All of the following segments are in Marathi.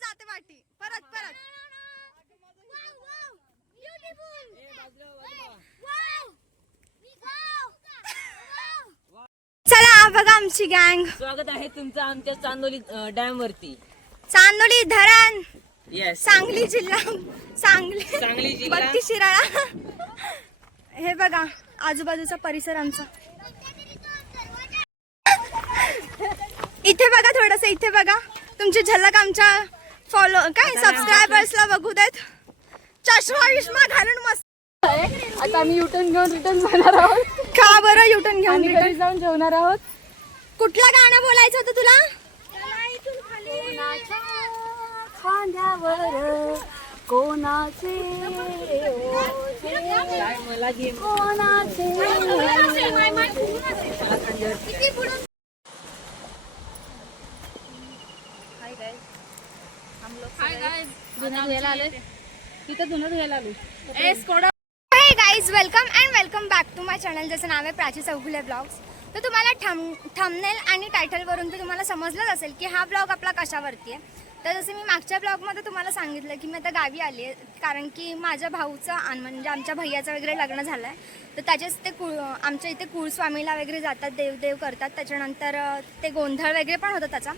जाते वाटी. परत परत. चला बघा आमची गँग स्वागत आहे तुमचं आमच्या चांदोली डॅम वरती. चांदोली धरण. येस सांगली जिल्हा. सांगली. सांगली जिल्हा. बत्ती शिराळा. हे बघा आजूबाजूचा परिसर आमचा. इथे बघा थोडस इथे बघा. तुमची झलक आमच्या फॉलो काय सबस्क्रायबर्सला बघू देत चष्मा विष्मा घालून मस्त आता आम्ही युटर्न घेऊन रिटर्न जाणार आहोत का बरं युटर्न घेऊन? घरी जाऊन जेवणार आहोत कुठलं गाणं बोलायचं होतं तुला खांद्यावर कोणाचे कोणाचे धुणं धुवायला आलोय. तिथं धुणं धुवायला आलो hey guys welcome and welcome back to my channel ज्याचं नाव आहे प्राची चौगुले ब्लॉग्स तर तुम्हाला थम थंबनेल आणि टायटलवरून तर तुम्हाला समजलंच असेल की हा ब्लॉग आपला कशावरती आहे. तर जसं मी मागच्या ब्लॉगमध्ये तुम्हाला सांगितलं की मी आता गावी आली आहे कारण की माझ्या भाऊचं म्हणजे आमच्या भैयाचं वगैरे लग्न झालं आहे तर त्याचेच ते कुळ आमच्या इथे कुळस्वामीला वगैरे जातात देवदेव करतात. त्याच्यानंतर ते गोंधळ वगैरे पण होतं त्याचा.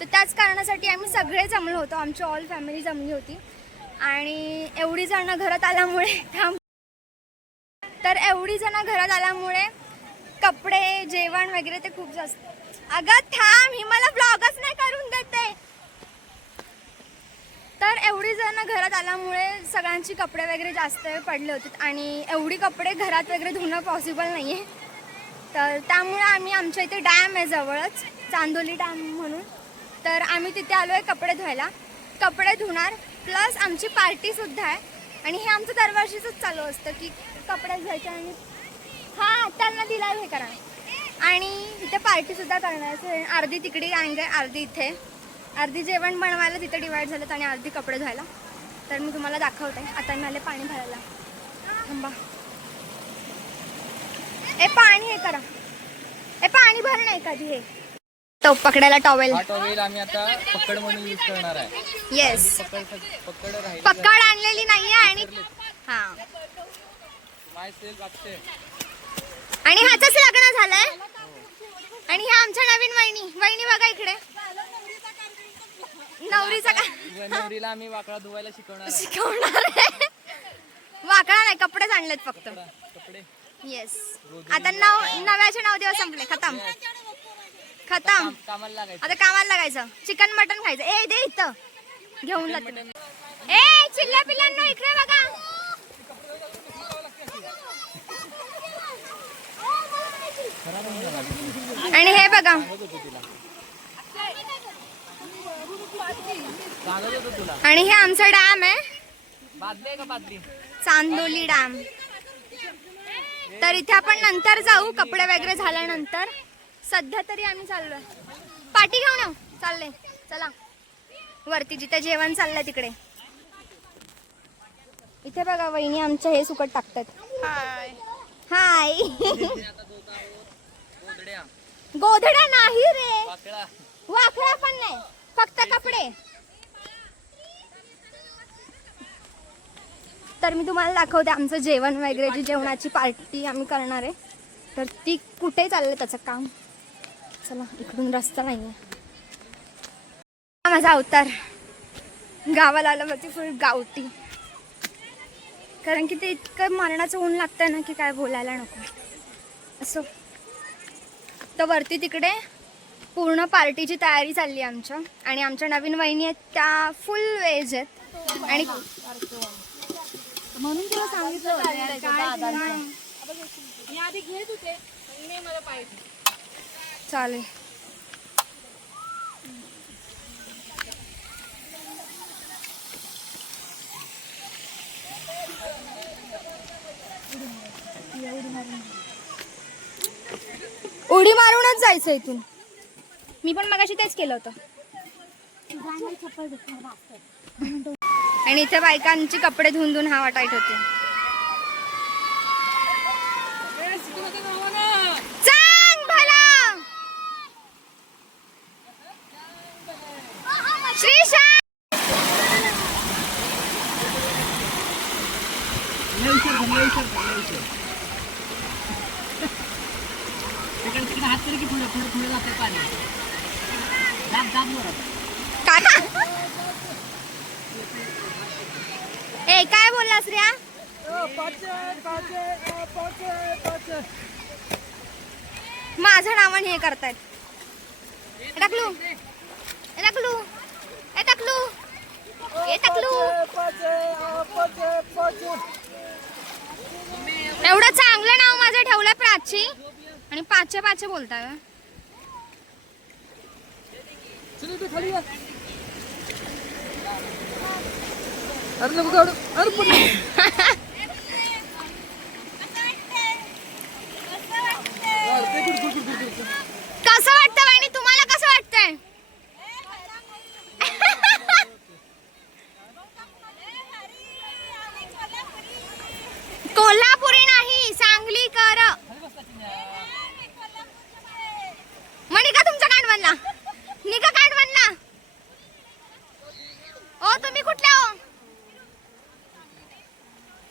तर त्याच कारणासाठी आम्ही सगळे जमलो होतो. आमची ऑल फॅमिली जमली होती. आणि एवढी जणं घरात आल्यामुळे थांब. तर एवढी जण घरात आल्यामुळे कपडे जेवण वगैरे ते खूप जास्त. अगं थांब ही मला ब्लॉगच नाही करून देते. तर एवढी जण घरात आल्यामुळे सगळ्यांची कपडे वगैरे जास्त पडले होते. आणि एवढी कपडे घरात वगैरे धुणं पॉसिबल नाही आहे तर त्यामुळे आम्ही आमच्या इथे डॅम आहे जवळच चांदोली डॅम म्हणून. तर आम्ही तिथे आलो आहे कपडे धुवायला. कपडे धुणार प्लस आमची पार्टीसुद्धा आहे. आणि हे आमचं दरवर्षीचंच चालू असतं की कपडे धुवायचे आणि हां त्यांना दिला हे करा. आणि इथे पार्टीसुद्धा करणार अर्धी तिकडे अंग अर्धी इथे. अर्धी जेवण बनवायला तिथे डिवाईड झालं आणि अर्धी कपडे धुवायला. तर मी तुम्हाला दाखवते. आता मी आले पाणी भरायला. थांबा. ए पाणी हे करा. ए पाणी भर नाही कधी हे. टोप पकडायला टॉवेल हा टॉवेल आम्ही आता पकड म्हणून यूज करणार आहे. येस पकड पकड राहील पकड आणलेली नाहीये आणि हा. माय सेल लागते आणि ह्याचंच लग्न झालंय. आणि ह्या आमच्या नवीन वहिनी. वहिनी बघा इकडे. नवरीचा का नवरीला आम्ही वाकडा धुवायला शिकवणार आहे. शिकवणार आहे. वाकडा नाही कपडेच आणलेत फक्त. कपडे. येस आता नऊ नव्याचे नऊ दिवस संपले खतम. खतम. कामाला लागायचं. आता कामाला लागायचं. चिकन मटन खायचं. ए दे इथं. घेऊन जाते ए चिल्ल्या पिल्लांनो इकडे बघा. आणि हे बघा. आणि हे आमचं डॅम आहे. चांदोली डॅम. तर इथे आपण नंतर जाऊ कपडे वगैरे झाल्यानंतर. सध्या तरी आम्ही चाललोय. पाठी घेऊन येऊ. चालले. चला. वरती जिथे जेवण चाललंय तिकडे. इथे बघा वहिनी आमच्या हे सुकट टाकतात. हाय. गोदड्या गोधड्या. नाही रे. वाकडा पण नाही. फक्त कपडे. तर मी तुम्हाला दाखवते आमचं जेवण वगैरे जी जेवणाची पार्टी आम्ही करणार आहे. तर ती कुठे चाललं त्याचं काम? चला इकडून रस्ता नाही आहे माझा अवतार. गावाला आलं होती फुल गावठी. कारण की ते इतकं मरणाचं ऊन लागतं ना की काय बोलायला नको. असो. तर वरती तिकडे पूर्ण पार्टीची तयारी चालली आहे आमच्या. आणि आमच्या नवीन वहिनी आहेत त्या फुल वेज आहेत. आणि म्हणून तुला सांगितलं. चालेल. उडी मारूनच जायचं इथून. मी पण मगाशी तेच केलं होतं. आणि इथे बायकांचे कपडे धुवून धुवून हवा टाईट होते चांग भला श्रीशा विषय तिकडे तिकडे हात तरी की पुढे पुढे पुढे जाते पाणी दाब दाब जोरात. काका ए काय बोललास रे हा? माझं नावाने हे करतायत. टाकलू. टाकलू. टाकलू. टाकलू. एवढं चांगलं नाव माझं ठेवलंय प्राची. आणि पाचे पाचे बोलताय व्हय. कसं वाटतं वहिनी तुम्हाला कसं वाटतंय कोल्हापुरी नाही सांगली कर मग निघा तुमचा कांड बनला निघा कांड बनला ओ तुम्ही कुठल्या हो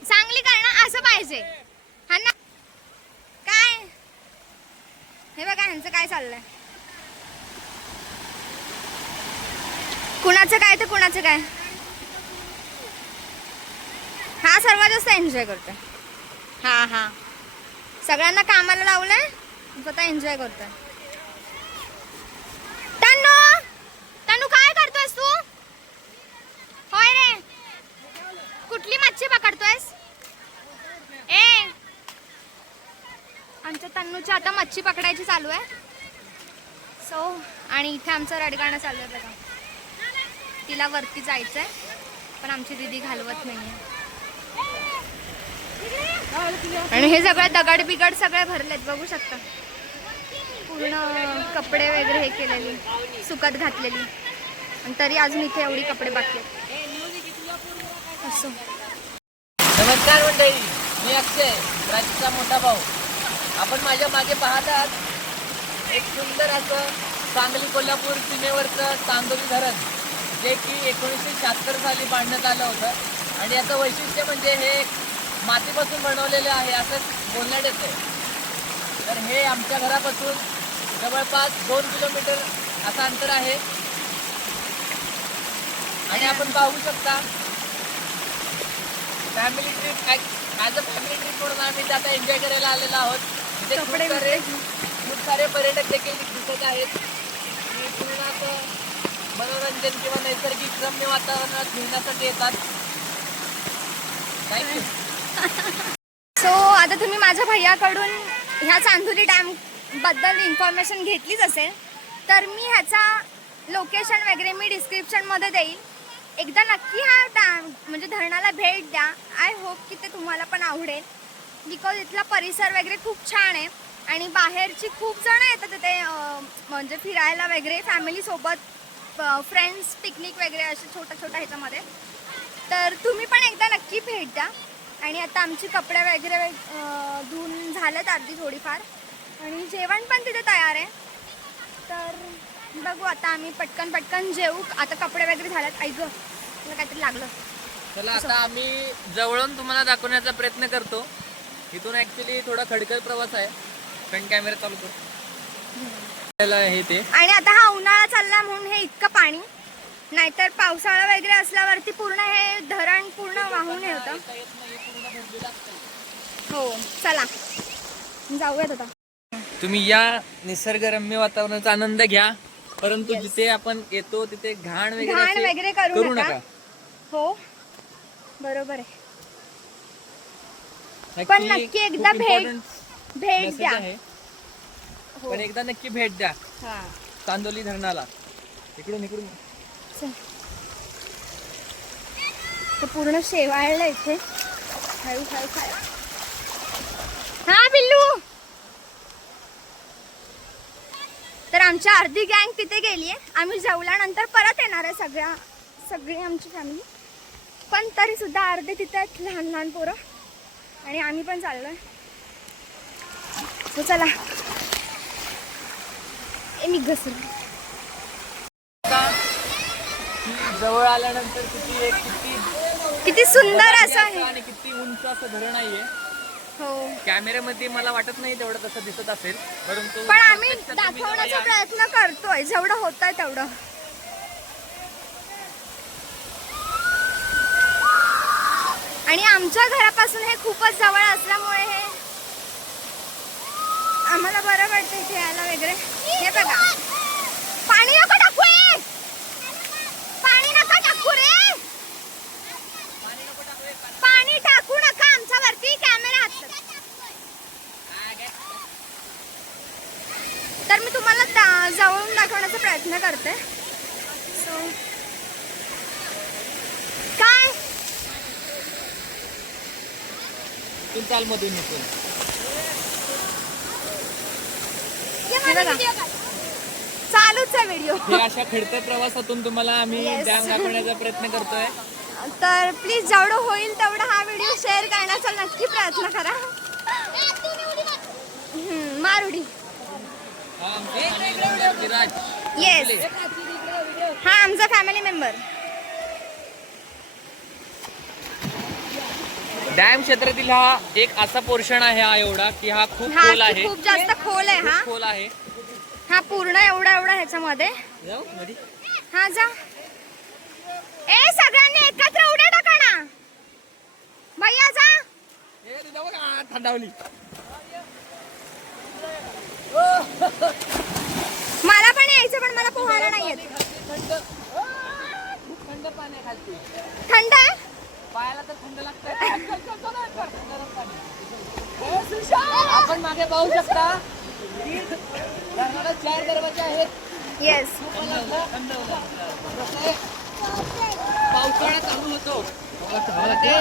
सांगली करणं असं पाहिजे हा ना काय हे बघा ह्यांचं काय चाललंय कुणाचं काय तर कुणाचं काय? हा सर्वात जास्त एन्जॉय करतोय. हा हा. सगळ्यांना कामाला लावलंय स्वतः एन्जॉय करतोय. तन्नू! तन्नू काय करतोयस तू? होय रे. कुठली मच्छी पकडतोयस? ए! आमच्या तन्नूची आता मच्छी पकडायची चालू आहे. सो आणि इथे आमचं रडगाणं चालू आहे बघा. तिला वरती जायचंय पण आमची दीदी घालवत नाहीये. आणि हे सगळं दगड बिगड सगळे भरलेत बघू शकता. पूर्ण कपडे वगैरे हे केलेली सुकत घातलेली. आणि तरी अजून इथे एवढी कपडे बाकी आहेत. नमस्कार मंडळी मी अक्षय प्राचीचा मोठा भाऊ. आपण माझ्या मागे पाहत आहात एक सुंदर असं सांगली कोल्हापूर सीमेवरचं चांदोली धरण. जे की एकोणीसशे शहात्तर साली बांधण्यात आलं होतं. आणि याचं वैशिष्ट्य म्हणजे हे मातीपासून बनवलेलं आहे असं बोलण्यात येते तर हे आमच्या घरापासून जवळपास दोन किलोमीटर असं अंतर आहे. आणि आपण पाहू शकता family trip as a family trip म्हणून आम्ही आता एन्जॉय करायला आलेलो आहोत. इथे खूप सारे खूप सारे पर्यटक देखील दिसत आहेत. मनोरंजन किंवा नैसर्गिक रम्य वातावरणात फिरण्यासाठी येतात. थँक्यू सो आता तुम्ही माझ्या भैयाकडून ह्या चांदोली डॅमबद्दल इन्फॉर्मेशन घेतलीच असेल. तर मी ह्याचा लोकेशन वगैरे मी डिस्क्रिप्शनमध्ये देईल. एकदा नक्की हा डॅम म्हणजे धरणाला भेट द्या. आय होप की ते तुम्हाला पण आवडेल. बिकॉज इथला परिसर वगैरे खूप छान आहे. आणि बाहेरची खूप जणं येतात तिथे म्हणजे फिरायला वगैरे फॅमिलीसोबत फ्रेंड्स पिकनिक वगैरे असे छोट्या छोट्या ह्याच्यामध्ये. तर तुम्ही पण एकदा नक्की भेट द्या. आणि आता आमची कपडे वगैरे धुवून झालेत अर्धी थोडीफार. आणि जेवण पण तिथे तयार आहे. तर बघू आता आम्ही पटकन पटकन जेवू. आता कपडे वगैरे झालेत. ऐक मला काहीतरी लागलं. चला आता आम्ही जवळून तुम्हाला दाखवण्याचा प्रयत्न करतो. इथून ऍक्च्युली थोडा खडकर प्रवास आहे. फ्रंट कॅमेरा चालू कर. हे ते. आणि आता हा उन्हाळा चालला म्हणून हे इतकं पाणी. नाहीतर पावसाळा वगैरे असल्यावरती पूर्ण हे धरण पूर्ण वाहून हे होतं. हो चला. जाऊयात आता. तुम्ही या निसर्गरम्य वातावरणाचा आनंद घ्या. परंतु Yes. जिथे आपण येतो तिथे घाण वगैरे घाण असे वगैरे करू करू नका. नका. हो. बरोबर आहे. पण नक्की एकदा खूप भेट important भेट message द्या. आहे. हो. पण एकदा नक्की भेट द्या. हा. चांदोली धरणाला. इकडून इकडून. चल. ते पूर्ण शेवाळलं इथे. हळू हळू हळू. हा बिल्लू. तर आमच्या अर्धी गँग तिथे गेली आहे आम्ही जेवल्यानंतर परत येणार आहे सगळ्या सगळी आमची फॅमिली. पण तरी सुद्धा अर्धे तिथे आहेत लहान लहान पोरं. आणि आम्ही पण चाललोय. चला. मी घसरली. की जवळ आल्यानंतर किती एक किती किती सुंदर असं आहे. आणि किती उंच असं धरण आहे हो. कॅमेऱ्यामध्ये मला वाटत नाही तेवढं तसं दिसत असेल परंतु पण आम्ही दाखवण्याचा प्रयत्न करतोय जेवढं होत आहे तेवढं. आणि आमच्या घरापासून हे खूपच जवळ असल्यामुळे हे आम्हाला बरं वाटतं इथे यायला वगैरे. हे बघा. पाणी नको टाकू! पाणी नका टाकू रे. पाणी टाकू नका आमच्यावरती. कॅमेरा असतात तर मी तुम्हाला जवळून दाखवण्याचा प्रयत्न करते. सो काय? चाल. चालूच आहे व्हिडिओ हे अशा खडतर प्रवासातून तुम्हाला आम्ही Yes. डॅम दाखवण्याचा प्रयत्न करतोय. तर प्लीज जेवढं होईल तेवढं हा व्हिडिओ शेअर करण्याचा नक्की प्रयत्न करा. हम्म, मारुडी. हा आमचा family member विराज. येस हा आमचा फॅमिली मेंबर डॅम क्षेत्रातील हा एक असा पोर्शन आहे हा एवढा की हा खूप हा खोल की आहे. खूप जास्त खोल आहे हा. खूप खोल आहे. हा पूर्ण एवढा एवढा ह्याच्यामध्ये. जाऊ? हा जा. ए सगळ्यांनी एकत्र उड्या टाका ना. भैया जा. ए, ती जाऊ का? थंडावली. मला पण यायचं पण मला पोहायला नाही येत. थंड आहे? पायाला तर थंड लागतं आपण मागे पाहू शकता. धरणाला चार दरवाजे आहेत. येस? पावसाळा चालू होतो. ते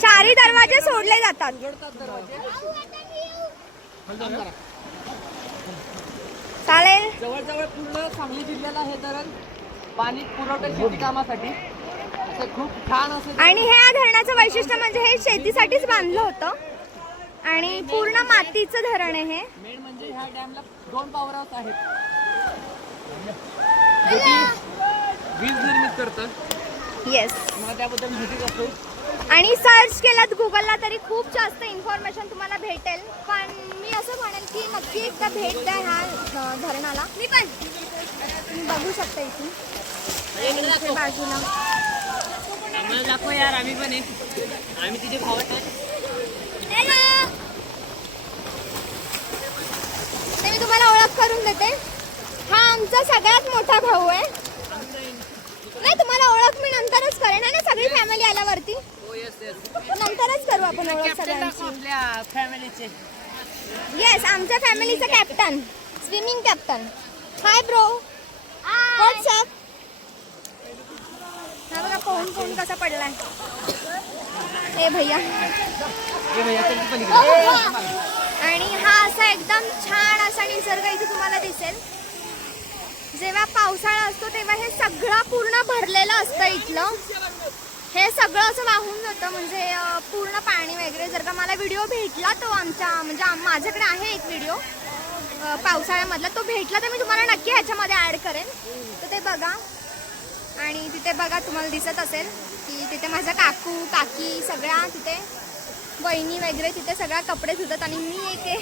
चारी दरवाजे सोडले जातात. चालेल. जवळजवळ पूर्ण सांगली जिल्ह्याला हे धरण पाणी पुरवठा शेती कामासाठी. खूप छान असं आणि हे या धरणाचं वैशिष्ट्य म्हणजे हे शेतीसाठीच बांधलं होतं. आणि पूर्ण मातीचं धरण आहे हे. मेन म्हणजे ह्या डॅमला दोन पॉवर हाऊस आहेत. जे की वीज निर्मित करतं येस मला त्याबद्दल माहितीच असतो आणि सर्च केलात गुगलला तरी खूप जास्त इन्फॉर्मेशन तुम्हाला भेटेल. पण मी असं म्हणेल की नक्की एकदा भेट द्या ह्या अ, धरणाला. मी पण. तुम्ही बघू शकता इथून आणि इथे बाजूला. आम्हाला दाखव यार आम्ही पण आहे आम्ही तिथे भावत नाही ते मी तुम्हाला ओळख करून देते. हा आमचा सगळ्यात मोठा भाऊ आहे. नाही तुम्हाला ओळख मी नंतरच करेन. आणि सगळी फॅमिली आल्यावरती. हो येस येस नंतरच करू आपण ओळख सगळ्यांची. आपल्या फॅमिलीचे येस आमच्या फॅमिलीचं captain swimming captain hi bro what's up हा पोहून पोहून कसा पडलाय? ए भैया. आणि हा असा एकदम छान असा निसर्ग इथे तुम्हाला दिसेल. जेव्हा पावसाळा असतो तेव्हा हे सगळं पूर्ण भरलेलं असतं इथलं. हे सगळं असं वाहून जातं म्हणजे पूर्ण पाणी वगैरे. जर का मला व्हिडिओ भेटला तो आमच्या म्हणजे माझ्याकडे आहे एक व्हिडिओ. पावसाळ्यामधला तो भेटला तर मी तुम्हाला नक्की ह्याच्यामध्ये ॲड करेन. तर ते बघा. आणि तिथे बघा तुम्हाला दिसत असेल की तिथे माझा काकू काकी सगळ्या तिथे बहिणी वगैरे तिथे सगळ्या कपडे धुतात आणि मी एक आहे.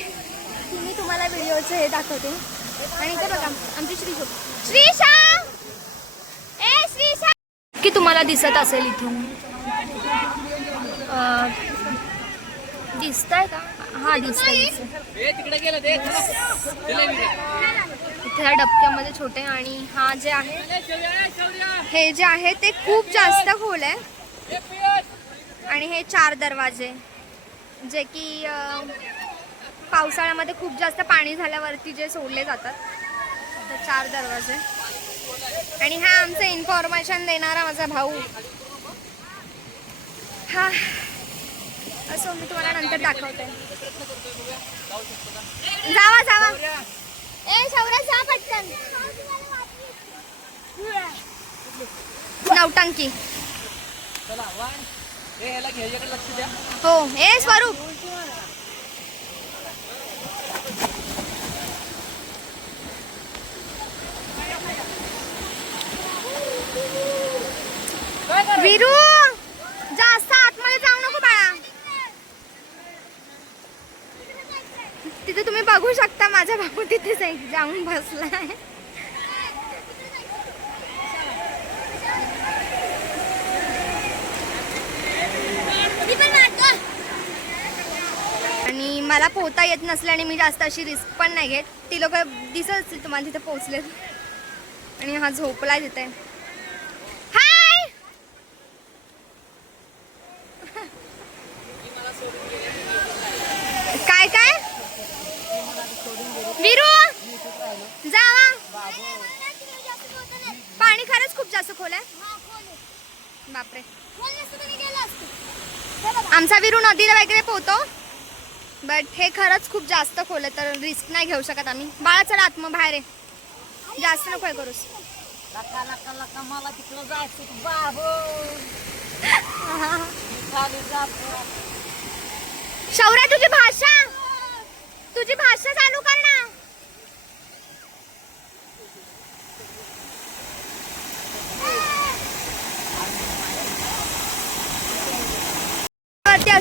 की मी तुम्हाला व्हिडिओचं हे दाखवते. आणि इथे बघा आमची श्री श्रीशा! ए श्रीशा! की तुम्हाला दिसत असेल इथून. दिसत आहे का? हा. इथे ह्या डबक्यामध्ये छोटे आणि हा जे आहे. हे जे आहे ते खूप जास्त खोल आहे. आणि हे चार दरवाजे जे की पावसाळ्यामध्ये खूप जास्त पाणी झाल्यावरती जे सोडले जातात तर चार दरवाजे आणि हा आमचं इन्फॉर्मेशन देणारा माझा भाऊ हा असो मी तुम्हाला नंतर दाखवते. जावा जावा. ए शौर्य जा पटकन. नवटंकी. हो ए स्वरूप. वीरू जास्त आतमध्ये जाऊ नको बाळा तिथे तुम्ही बघू शकता माझा बाबू तिथे जाऊन बसलाय. आणि मला पोहता येत नसल्याने मी जास्त अशी रिस्क पण नाही घेत. ती लोक दिसत असतील तुम्हाला तिथे पोहोचलेत आणि हा झोपलाय तिथे हाय काय काय विरू जावा पाणी खरंच खूप जास्त खोल आहे बापरे. आमचा विरू नदीला वगैरे पोहतो. बट हे खरंच खूप जास्त खोल आहे तर रिस्क नाही घेऊ शकत आम्ही. बाळा चला आत्म बाहेर आहे जास्त नको हे करूस. मला तिकडं जायचं बाबू. शौर्य तुझी भाषा. तुझी भाषा चालू कर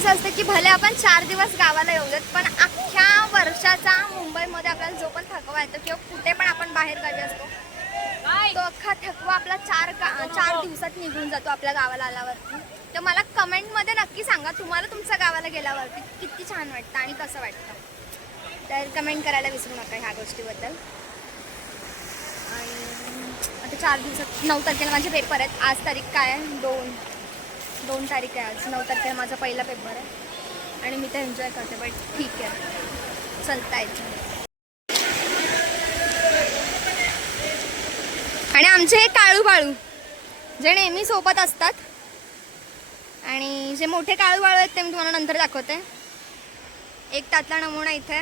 ना असं असतं की भले आपण चार दिवस गावाला येऊ देत पण अख्ख्या वर्षाचा मुंबईमध्ये आपल्याला जो पण थकवा येतो किंवा कुठे पण आपण बाहेर गावी असतो तो अख्खा थकवा आपला चार चार दिवसात निघून जातो आपल्या गावाला आल्यावरती. तर मला कमेंटमध्ये नक्की सांगा तुम्हाला तुमच्या गावाला गेल्यावरती किती छान वाटतं आणि कसं वाटतं? तर कमेंट करायला विसरू नका ह्या गोष्टीबद्दल. आणि आता चार दिवसात नऊ तारखेला माझे पेपर आहेत आज तारीख काय आहे? दोन. दोन तारीख आहे आज. नऊ तारखेला माझा पहिला पेपर आहे. आणि मी ते एन्जॉय करते बट ठीक आहे. चलता येतं. आणि आमचे हे काळू बाळू जे नेहमी सोबत असतात. आणि जे मोठे काळू बाळू आहेत ते मी तुम्हाला नंतर दाखवते. एक तातला नमुना इथे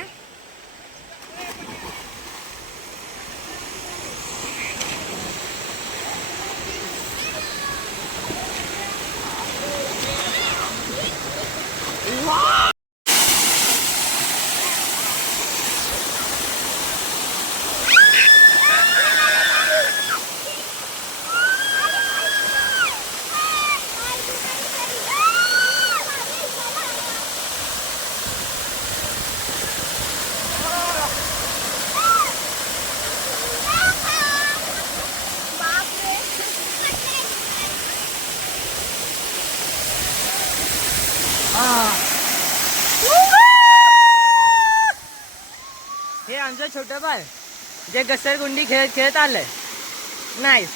जे घसरगुंडी खेळत खेळत आलंय. नाही.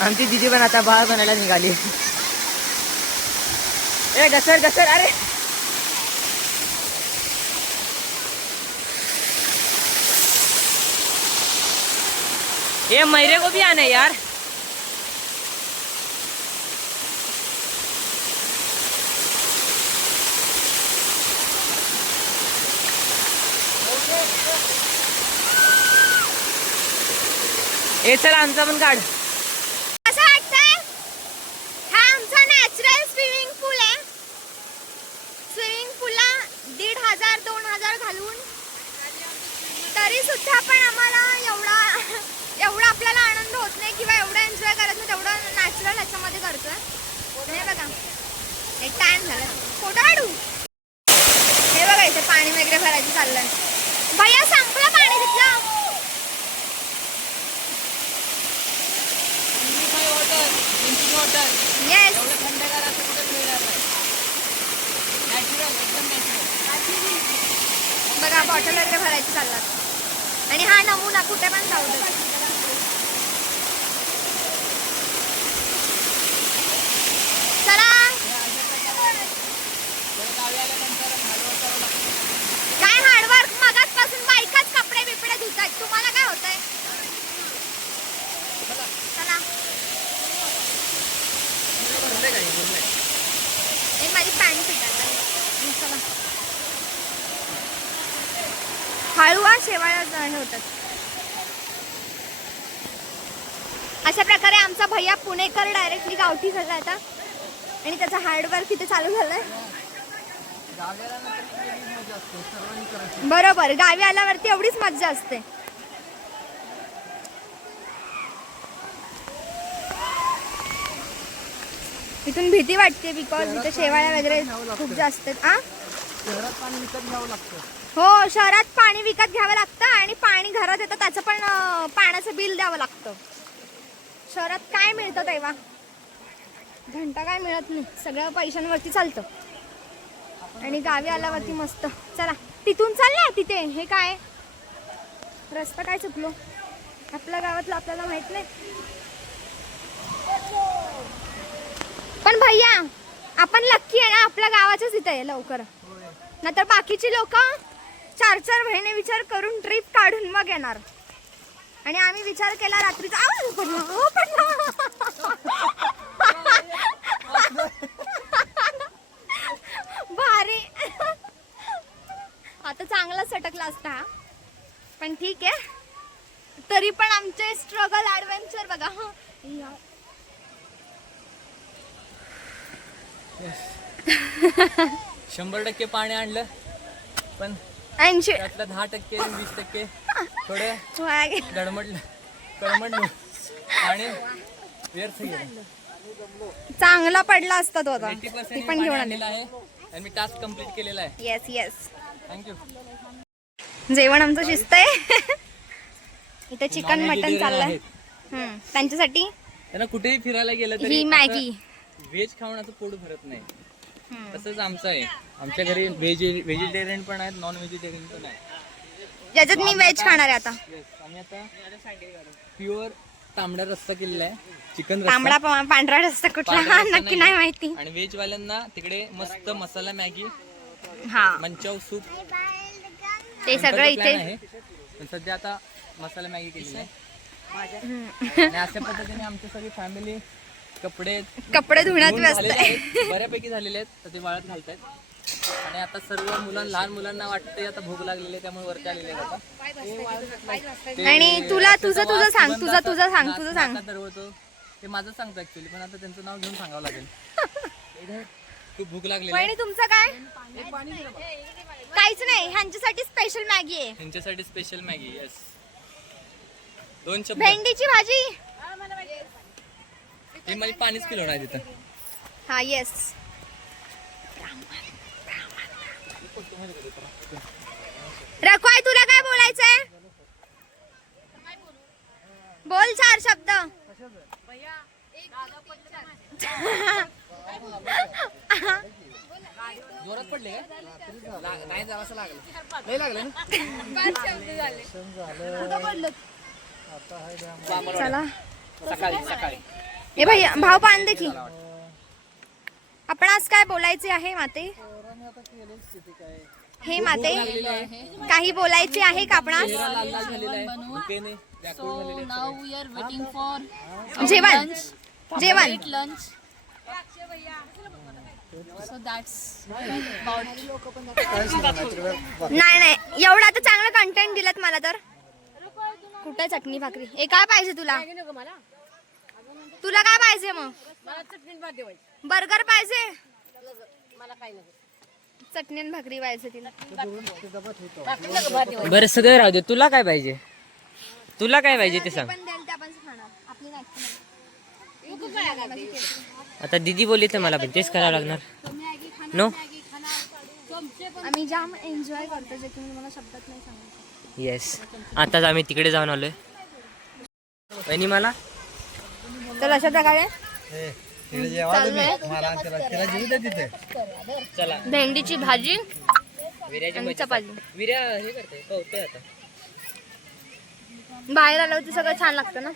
आमची दिदी पण आता बाळ बनायला निघाली. ए, घसर घसर, अरे! ये मैरे को भी आना यार. ए चल आमचा पण काढ. असं वाटतंय? हा आमचा नॅचरल स्विमिंग पूल आहे. स्विमिंग पूलला दीड हजार दोन हजार घालून तरी सुद्धा पण आम्हाला एवढा एवढा आपल्याला आनंद होत नाही किंवा एवढा एन्जॉय करत नाही तेवढं नॅचरल ह्याच्यामध्ये करतोय. हे बघा. हे टाइम झालं. फोटो काढू? हे बघा इथे पाणी वगैरे भरायचं चाललंय. भैया संपलं पाणी तिथलं वॉटर वॉटर येस एवढं थंडगार असं कुठं मिळणार नाही. नॅचरल एकदम नॅचरल बघा बॉटल वगैरे भरायची चाललात आणि हा नमुना कुठे पण जाऊ दे. काय हार्डवर्क मगाचपासून बायकाच कपडे बिपडे धुतात. तुम्हाला काय होतंय चला भरले काही भरले एक माझी पॅन्ट फिटायला चला. हळूवा शेवाळ्या हे होतात. अशा प्रकारे आमचा भैया पुणेकर डायरेक्टली गावठी झाला आता. आणि त्याचं हार्डवर्क इथे चालू झालंय. बरोबर गावी आल्यावरती एवढीच मज्जा असते. इथून भीती वाटते बिकॉज इथे शेवाळ्या वगैरे खूप जास्त आहेत. आ? हो शहरात पाणी विकत घ्यावं लागतं आणि पाणी घरात येतं त्याचं पण पाण्याचं बिल द्यावं लागतं. शहरात काय मिळतं तेव्हा? घंटा काय मिळत नाही. सगळं पैशांवरती चालतं. आणि गावी आल्यावरती मस्त. चला तिथून चालला तिथे. हे काय? रस्ता काय चुकलो? आपल्या गावातलं आपल्याला माहीत नाही. पण भैया आपण लक्की आहे ना आपल्या गावाच्याच इथे आहे लवकर. नाहीतर बाकीची लोक चार चार महिने विचार करून ट्रिप काढून मग येणार. आणि आम्ही विचार केला रात्रीचा भारी. आता चांगला सटकला असता. हा पण ठीक आहे. तरी पण आमचे स्ट्रगल ॲडव्हेंचर बघा हं. या. शंभर टक्के पाणी आणलं पण ऐंशी. त्यातलं दहा टक्के वीस टक्के थोडं. गडमडलं गडमडलो. आणि व्यर्थ गेलं. चांगला पडला असता तो आता. ती पण घेऊन आले. आणलेलं आहे आणि मी टास्क कंप्लीट केलेला आहे. येस येस थँक्यू जेवण आमचं शिस्त आहे इथे चिकन मटन चाललंय. त्यांच्यासाठी? त्यांना कुठेही फिरायला गेलं ही तरी मॅगी. व्हेज खाऊन असं पोट भरत नाही. तसंच आमचं आहे. आमच्या घरी व्हेज व्हेजिटेरियन पण आहेत नॉन व्हेजिटेरियन पण आहे ज्याच्यात मी व्हेज खाणार आहे आता. Yes, आम्ही आता प्युअर तांबडा रस्सा केलेला आहे. चिकन तांबडा पा- पांढरा रस्ता कुठला? पांढरा रस्सा नक्की नाही. माहिती. आणि व्हेज वाल्यांना तिकडे मस्त मसाला मॅगी हा. मंचाव सूप. ते सगळं इथे आहे पण सध्या आता मसाला मॅगी केलेली आहे. हम्म. आणि अशा पद्धतीने आमची सगळी फॅमिली कपडे कपडे धुण्यात धुवून व्यस्त झालेले आहे. आहेत. बऱ्यापैकी झालेले आहेत. तर ते वाळत घालतायत. आणि आता सर्व मुलांना लहान मुलांना वाटते आता भूक लागलेली आहे त्यामुळे वरती आलेले आहेत आता. ते आणि तुला तुझं तुझं सांग तुझं तुझं सांग तुझं सांग. नाकात दरवळतो. ते माझं सांगतो ऍक्च्युली पण आता त्यांचं नाव घेऊन सांगावं लागेल. खूप भूक लागलेली आहे. वहिनी तुमचं काय? काहीच नाही ह्यांच्यासाठी स्पेशल मॅगी आहे. त्यांच्यासाठी स्पेशल मॅगी येस दोन शब्द भेंडीची भाजी? हे माझी पाणीच किलो नाही तिथं. हा येस रखवाय तुला काय बोलायचंय? बोल चार शब्द. जोरात पडले नाही जावं लागलं. नाही लागलं चला. सकाळी सकाळी. ए भाई भाव पान देखी। आपण आज काय बोलायचे आहे माते? हे माते काही बोलायचे आहे का आपण जेवण जेवण. लंच नाही नाही एवढा तर चांगलं कंटेंट दिलात मला तर. कुठं चटणी भाकरी? हे काय पाहिजे तुला? तुला काय पाहिजे मग? बर्गर पाहिजे? चटणी आणि भाकरी पाहिजे तिला. बरं सगळं राहू दे. तुला काय पाहिजे? तुला काय पाहिजे ते सांग. पण द्याल ते आपण खाणार. आपली नाही. आता दीदी बोलली तर मला पण तेच करावं लागणार. नो? आम्ही जाम एन्जॉय करतो जे की मी तुम्हाला शब्दात नाही सांगू येस आताच आम्ही तिकडे जाऊन आलोय. आणि मला? तर अशा प्रकारे. चला भेंडीची भाजी आणि चपाती. विर्या हे करते कवते आता. बाहेर आल्यावरती सगळं छान लागतं ना?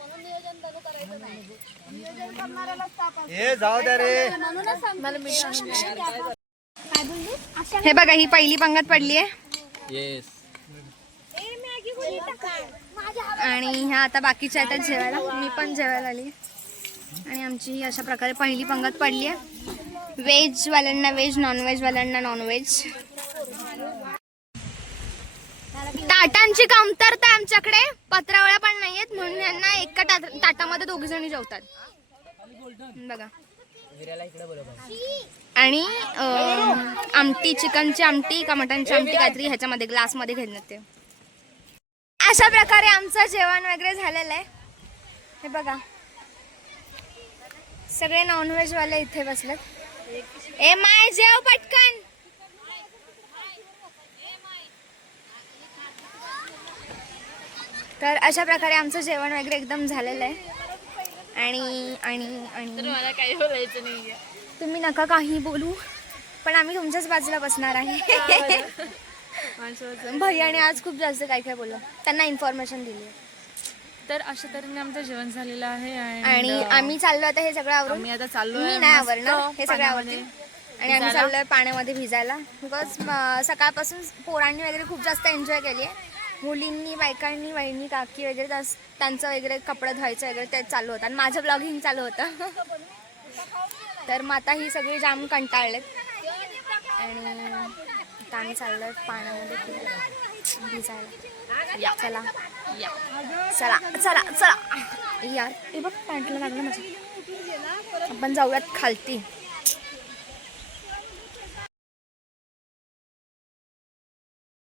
हे बघा ही पहिली पंगत पडली आहे. येस आणि ह्या आता बाकीच्या येतात जेवायला. मी पण जेवायला आली आणि आमची ही अशा प्रकारे पहिली पंगत पडली आहे. व्हेजवाल्यांना व्हेज नॉनव्हेजवाल्यांना नॉनव्हेज ताटांची कमतरता आमच्याकडे. पत्रावळ्या पण नाही आहेत म्हणून यांना एका ताटामध्ये दोघी जणी जेवतात. बघा. आणि आमटी चिकनची आमटी का मटनची आमटी काहीतरी ह्याच्यामध्ये ग्लासमध्ये घेण्यात ते अशा प्रकारे आमचं जेवण वगैरे झालेलं आहे. हे बघा. सगळे नॉनव्हेज वाले इथे बसलेत. ए माय जेव पटकन. तर अशा प्रकारे आमचं जेवण वगैरे एकदम झालेलं आहे. आणि आणि आणि. मला काही बोलायचं नाहीये. तुम्ही नका काही बोलू पण आम्ही तुमच्याच बाजूला बसणार आहे. भैयाने आज खूप जास्त काय काय बोललं. त्यांना इन्फॉर्मेशन दिली. आहे. तर अशा तऱ्हेने आमचं जेवण झालेलं आहे आणि आम्ही चाललो आता हे सगळं आवरून. आम्ही आता चाललो मी नाही आवरणार हे सगळं आवडते आणि आम्ही चाललोय पाण्यामध्ये भिजायला. बिकॉज सकाळपासून पोरांनी वगैरे खूप जास्त एन्जॉय केली आहे. मुलींनी बायकांनी वहिनी काकी वगैरे त्यांचं वगैरे कपडे धुवायचं वगैरे ते चालू होतं. आणि माझं ब्लॉगिंग चालू होतं. तर मग आता ही सगळी जाम कंटाळलेत. आणि आता आम्ही चाललोय पाण्यामध्ये फिरायला, या चला. चला चला चला. यार हे बघ पॅन्टला लागलं माझं. आपण जाऊयात खालती.